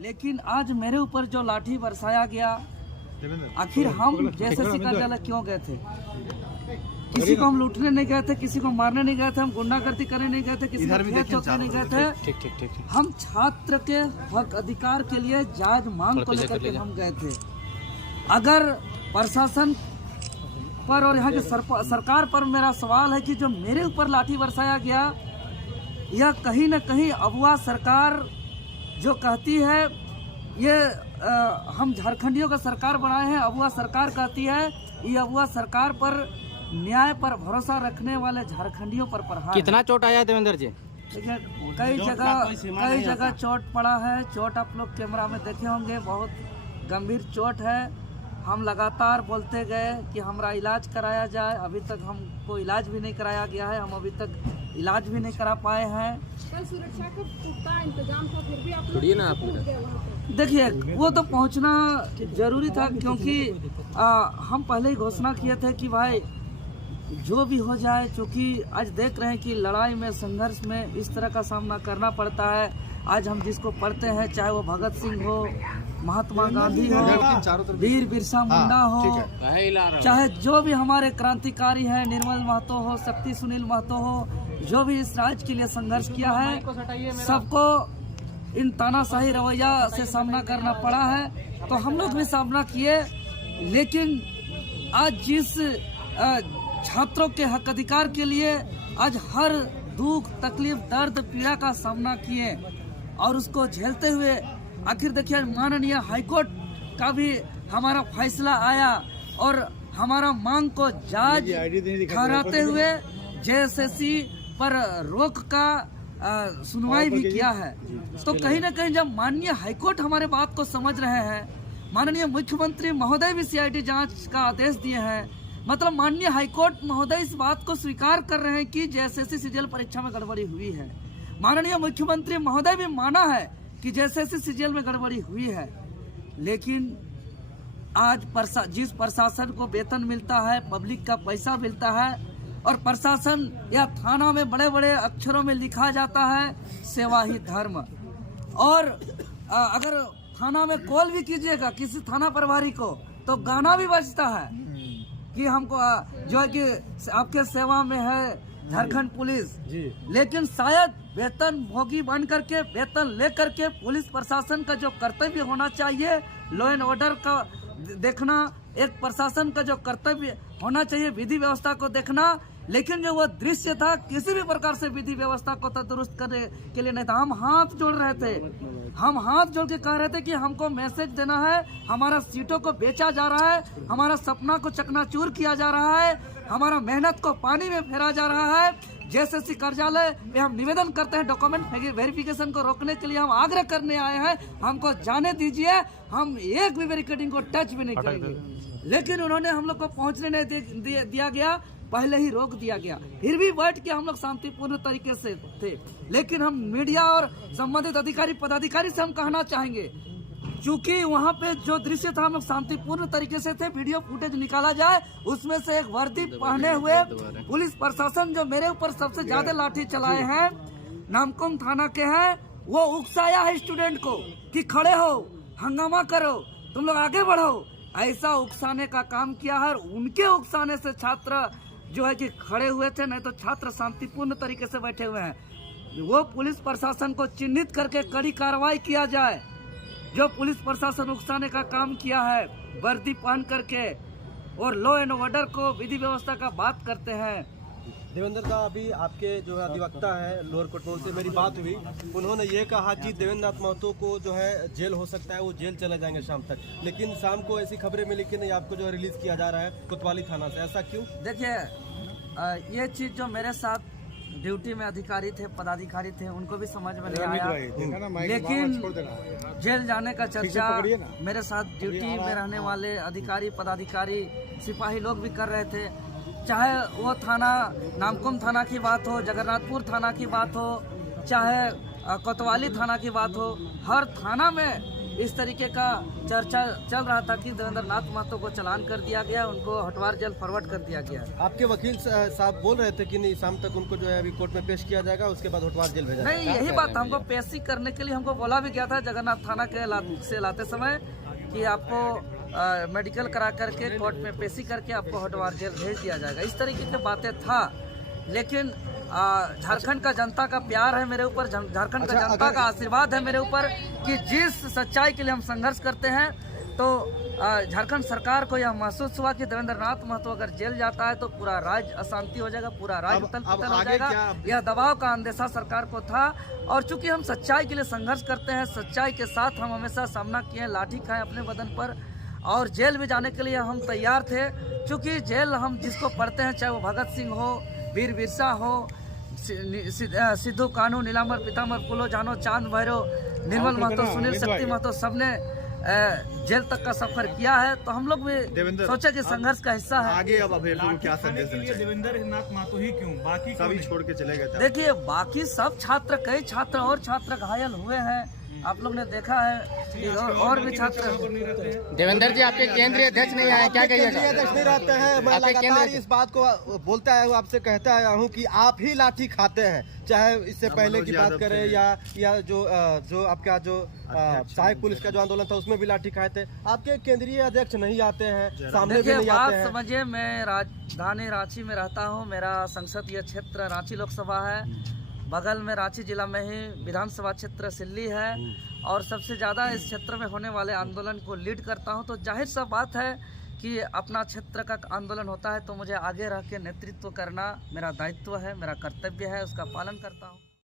लेकिन आज मेरे ऊपर जो लाठी बरसाया गया, आखिर हम जैसे सिकंदर क्यों गए थे? किसी को हम लूटने नहीं गए थे, किसी को मारने नहीं गए थे, हम गुंडागर्दी करने नहीं गए थे, किसी को खेत चौकने नहीं गए थे। ठीक। हम छात्र के हक अधिकार के लिए जायज मांग को लेकर के हम गए थे। अगर प्रशासन पर और यहाँ की सरकार पर मेरा सवाल है कि जो मेरे ऊपर लाठी बरसाया गया, यह कहीं न कहीं अगुआ सरकार जो कहती है ये हम झारखंडियों का सरकार बनाए हैं, अगुआ सरकार कहती है, ये अगुआ सरकार पर न्याय पर भरोसा रखने वाले झारखंडियों पर प्रहार। कितना चोट आया देवेंद्र जी? देखिए कई जगह चोट पड़ा है। चोट आप लोग कैमरा में देखे होंगे, बहुत गंभीर चोट है। हम लगातार बोलते गए कि हमारा इलाज कराया जाए, अभी तक हमको इलाज भी नहीं कराया गया है, हम अभी तक इलाज भी नहीं करा पाए हैं। कल सुरक्षा का पुख्ता इंतजाम था, फिर भी आप देखिए वो तो पहुंचना जरूरी था, क्योंकि हम पहले ही घोषणा किए थे कि भाई जो भी हो जाए, क्योंकि आज देख रहे हैं कि लड़ाई में, संघर्ष में इस तरह का सामना करना पड़ता है। आज हम जिसको पढ़ते हैं, चाहे वो भगत सिंह हो, महात्मा गांधी हो, वीर बिरसा मुंडा हो, चाहे जो भी हमारे क्रांतिकारी हैं, निर्मल महतो हो, शक्ति सुनील महतो हो, जो भी इस राज्य के लिए संघर्ष किया है, सबको इन तानाशाही रवैया से सामना करना पड़ा है। तो हम लोग भी सामना किए, लेकिन आज जिस छात्रों के हक अधिकार के लिए आज हर दुख, तकलीफ, दर्द, पीड़ा का सामना किए और उसको झेलते हुए आखिर देखिए माननीय हाईकोर्ट का भी हमारा फैसला आया और हमारा मांग को जायज ठहराते हुए जेएसएससी पर रोक का सुनवाई भी किया है। तो कहीं ना कहीं जब माननीय हाईकोर्ट हमारे बात को समझ रहे हैं, माननीय मुख्यमंत्री महोदय भी सीआईडी जांच का आदेश दिए हैं, मतलब माननीय हाईकोर्ट महोदय इस बात को स्वीकार कर रहे हैं कि जेएसएससी सीजीएल परीक्षा में गड़बड़ी हुई है। माननीय मुख्यमंत्री महोदय भी माना है कि जेएसएससी सीजीएल में गड़बड़ी हुई है। लेकिन आज जिस प्रशासन को वेतन मिलता है, पब्लिक का पैसा मिलता है, और प्रशासन या थाना में बड़े बड़े अक्षरों में लिखा जाता है सेवा ही धर्म, और अगर थाना में कॉल भी कीजिएगा किसी थाना प्रभारी को तो गाना भी बजता है कि हमको जो है कि आपके सेवा में है झारखंड पुलिस जी। लेकिन शायद वेतन भोगी बन करके, वेतन लेकर के पुलिस प्रशासन का जो कर्तव्य होना चाहिए, लॉ एंड ऑर्डर का देखना, एक प्रशासन का जो कर्तव्य होना चाहिए, विधि व्यवस्था को देखना, लेकिन जो वो दृश्य था किसी भी प्रकार से विधि व्यवस्था को दुरुस्त करने के लिए नहीं था। हम हाथ जोड़ रहे थे, हम हाथ जोड़ के कह रहे थे कि हमको मैसेज देना है, हमारा सीटों को बेचा जा रहा है, हमारा सपना को चकनाचूर किया जा रहा है, हमारा मेहनत को पानी में फेरा जा रहा है। जेएसएससी कार्यालय में हम निवेदन करते हैं, डॉक्यूमेंट वेरिफिकेशन को रोकने के लिए हम आग्रह करने आए हैं, हमको जाने दीजिए, हम एक भी बैरिकेडिंग को टच भी नहीं करेंगे। लेकिन उन्होंने हम लोग को पहुंचने नहीं दिया गया, पहले ही रोक दिया गया। फिर भी बैठ के हम लोग शांतिपूर्ण तरीके से थे। लेकिन हम मीडिया और संबंधित अधिकारी पदाधिकारी से हम कहना चाहेंगे, चूंकि वहां पे जो दृश्य था हम लोग शांतिपूर्ण तरीके से थे, वीडियो फुटेज निकाला जाए, उसमें से एक वर्दी पहने हुए पुलिस प्रशासन जो मेरे ऊपर सबसे ज्यादा लाठी चलाए हैं, नामकुम थाना के हैं, वो उकसाया है स्टूडेंट को कि खड़े हो, हंगामा करो, तुम लोग आगे बढ़ो, ऐसा उकसाने का काम किया है। उनके उकसाने से छात्र जो है कि खड़े हुए थे, नहीं तो छात्र शांतिपूर्ण तरीके से बैठे हुए हैं। वो पुलिस प्रशासन को चिन्हित करके कड़ी कार्रवाई किया जाए। जो पुलिस प्रशासन उकसाने का काम किया है वर्दी पहन करके और लॉ एंड ऑर्डर को, विधि व्यवस्था का बात करते हैं। देवेंद्र का अभी आपके जो है अधिवक्ता है लोअर कोर्ट में, उनसे मेरी बात हुई, उन्होंने ये कहा कि देवेंद्र नाथ महतो को जो है जेल हो सकता है, वो जेल चले जाएंगे शाम तक। लेकिन शाम को ऐसी खबरें मिली कि नहीं, आपको जो है रिलीज किया जा रहा है कोतवाली थाना से, ऐसा क्यों? देखिए ये चीज जो मेरे साथ ड्यूटी में अधिकारी थे, पदाधिकारी थे, उनको भी समझ में नहीं आया, लेकिन जेल जाने का चर्चा मेरे साथ ड्यूटी में रहने वाले अधिकारी, पदाधिकारी, सिपाही लोग भी कर रहे थे। चाहे वो थाना नामकुम थाना की बात हो, जगन्नाथपुर थाना की बात हो, चाहे कोतवाली थाना की बात हो, हर थाना में इस तरीके का चर्चा चल रहा था कि देवेंद्र नाथ महतो को चालान कर दिया गया, उनको हटवार जेल फॉरवर्ड कर दिया गया। आपके वकील साहब बोल रहे थे कि नहीं शाम तक उनको जो है अभी कोर्ट में पेश किया जाएगा, उसके बाद हटवार जेल भेजा नहीं, यही बात हमको पेशी करने के लिए हमको बोला भी गया था जगन्नाथ थाना के से लाते समय कि आपको मेडिकल करा करके कोर्ट में पेशी करके आपको हटवार जेल भेज दिया जाएगा। इस तरीके की बातें था, लेकिन झारखंड का जनता का प्यार है मेरे ऊपर, झारखंड का जनता का आशीर्वाद है मेरे ऊपर कि जिस सच्चाई के लिए हम संघर्ष करते हैं, तो झारखंड सरकार को यह महसूस हुआ कि देवेंद्र नाथ महतो अगर जेल जाता है तो पूरा राज्य अशांति हो जाएगा, पूरा राज्य उथल-पुथल हो जाएगा। यह दबाव का अंदेशा सरकार को था, और चूंकि हम सच्चाई के लिए संघर्ष करते हैं, सच्चाई के साथ हम हमेशा सामना किए, लाठी खाए अपने बदन पर, और जेल भी जाने के लिए हम तैयार थे। चूंकि जेल हम जिसको पढ़ते हैं, चाहे वो भगत सिंह हो, वीर बिरसा हो, सिद्धू कान्हू, नीलांबर पीताम्बर, फूलो जानो, चांद भैरव, निर्मल महतो, सुनील शक्ति महतो, सबने जेल तक का सफर किया है। तो हम लोग भी सोचे कि संघर्ष का हिस्सा है। आगे अब अभ्यर्थी को क्या संदेश देना चाहिए? देवेंद्र नाथ महतो ही क्यों, बाकी सभी छोड़ के चले गए? देखिए, बाकी सब छात्र, कई छात्र और छात्र घायल हुए हैं, आप लोग ने देखा है, और भी छात्र। देवेंद्र जी, आपके केंद्रीय अध्यक्ष नहीं आए, क्या कहिएगा? केंद्रीय अध्यक्ष नहीं रहते हैं, मैं लगातार इस बात को बोलता है, आपसे कहता आया हूँ कि आप ही लाठी खाते हैं, चाहे इससे पहले की बात करें या जो आपका जो सहायक पुलिस का जो आंदोलन था उसमें भी लाठी खाए थे। आपके केंद्रीय अध्यक्ष नहीं आते हैं, सामने भी नहीं आते हैं। समझिए, मैं राजधानी रांची में रहता हूँ, मेरा संसदीय क्षेत्र रांची लोकसभा है, बगल में रांची जिला में ही विधानसभा क्षेत्र सिल्ली है, और सबसे ज़्यादा इस क्षेत्र में होने वाले आंदोलन को लीड करता हूं। तो जाहिर सा बात है कि अपना क्षेत्र का आंदोलन होता है तो मुझे आगे रह के नेतृत्व करना मेरा दायित्व है, मेरा कर्तव्य है, उसका पालन करता हूं।